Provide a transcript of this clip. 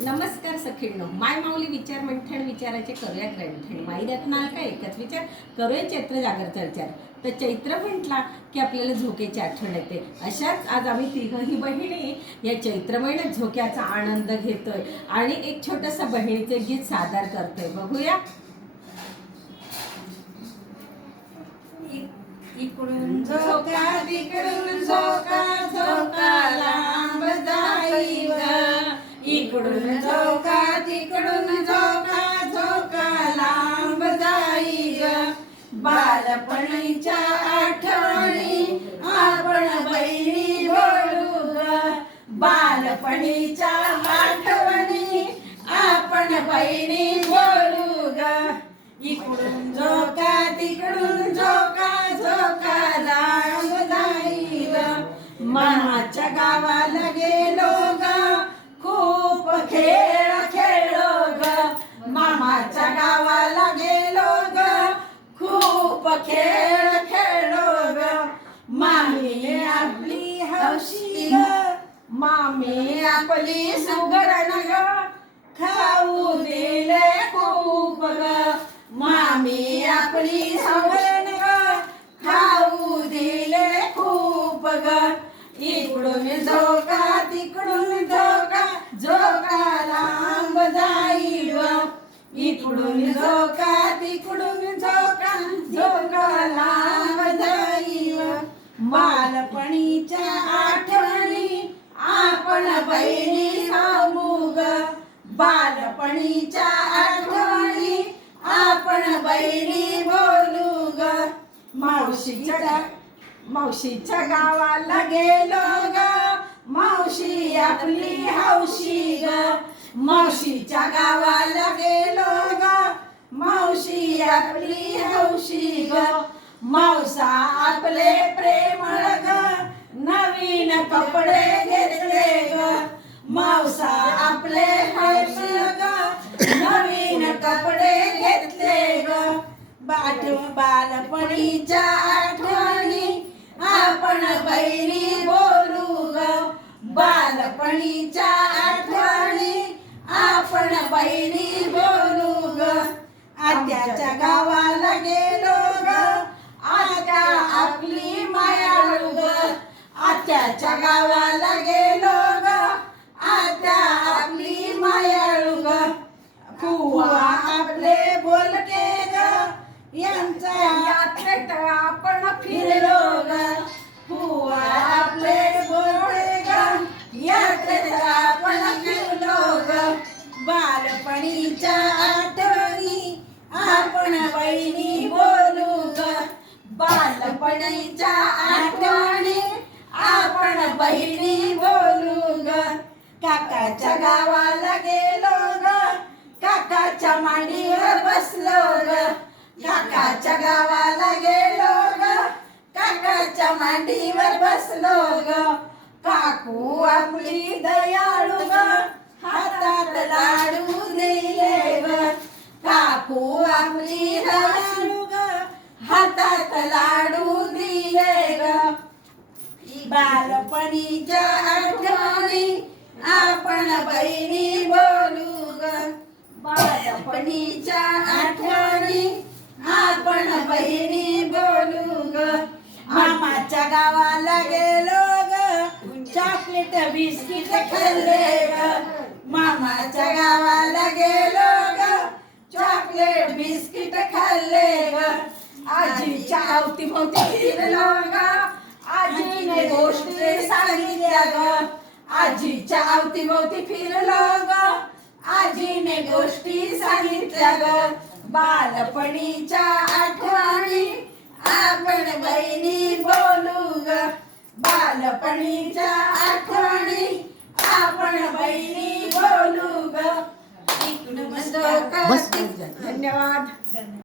नमस्कार सखींनो, माय माऊली विचार मंथन विचाराचे करूया ग्रंथन. माई रत्नाल का एकच विचार करूया चैत्र जागरचा विचार. तर चैत्र म्हटला की आपल्याला झोक्याची आठवण येते. अशाच आज आम्ही तिघही बहिणी या चैत्र महिन्यात झोक्याचा आनंद घेतोय आणि एक छोटस बहिणीचे गीत सादर करतोय. बघूया. इकडून झोका तिकडून झोका झोका लांब जाई ग. इकडून झोका तिकडून झोका झोका लांब जाई ग. बालपणीच्या आठवणी आपण बहिणी बोलू ग. बालपणीच्या आठवणी आपण बहिणी बोलू ग. इकडून झोका तिकडून झोका झोका लांब जाई ग. मामाच्या गावाला गेलो ग, खूप खेळ खेळलो ग. मामाच्या गावाला गेलो ग, खूप खेळ खेळलो ग. मामी आपली हौशी ग, मामी आपली सुगरण ग. खाऊ दिले खूप ग, मामी आपली सुगरण ग. खाऊ दिले खूप ग. इकडून झोका तिकडून झोका झोका लांब जाई ग. इकडून झोका तिकडून झोका झोका लांब जाई ग. बालपणीच्या आठवणी आपण बहिणी सांगू ग. बालपणीच्या आठवणी आपण बहिणी बोलू ग. मावशीच्या गावाला गेलो ग, मावशी आपली हौशी ग. मावशीच्या गावाला गेलो ग, मावशी आपली हौशी ग. मावसा आपले प्रेमळ ग, नवीन कपडे घेतले ग. मावसा आपले हौशी ग, नवीन कपडे घेतले ग. बालपणीच्या आठवणी आपण बहिणी बोलू ग. बालपणीच्या आठवणी आपण बहिणी बोलू ग. आत्याच्या गावाला गेलो ग, आत्या आपली मायाळू ग. आत्याच्या गावाला गेलो ग, आत्या आपली मायाळू ग. फुवा आपले बोलके ग, यांच्या यात्रेत आपण फिरलो ग. फुवा आपले बोलके ग, यात्रेत आपण फिरलो ग. बालपणीच्या आठवणी आपण बहिणी बोलू ग. बालपणीच्या आठवणी आपण बहिणी बोलू ग. काकाच्या गावाला गेलो ग, काकाच्या मांडीवर बसलो ग. काकाच्या गावाला गेलो ग, काकाच्या मांडीवर बसलो ग. काकू आपली दयाळू ग, हातात लाडू दिले ग. काकू आपली दयाळू ग, हातात लाडू दिले ग. बालपणीच्या आठवणी आपण बहिणी बोलू ग. बालपणीच्या आठवणी आपण बहिणी बोलू ग. मामाच्या गावाला गेलो ग, चॉकलेट बिस्किट खाल्ले ग. मामाच्या गावाला गेलो ग, चॉकलेट बिस्किट खाल्ले ग. आजीच्या अवतीभोवती फिरलो ग, आजीने गोष्टी सांगितल्या ग. आजीच्या अवतीभोवती फिरलो ग, आजीने गोष्टी सांगितल्या ग. बालपणीच्या आठवणी आपण बहिणी बोलू ग. बालपणीच्या आठवणी आपण बहिणी बोलू ग. इकडून धन्यवाद.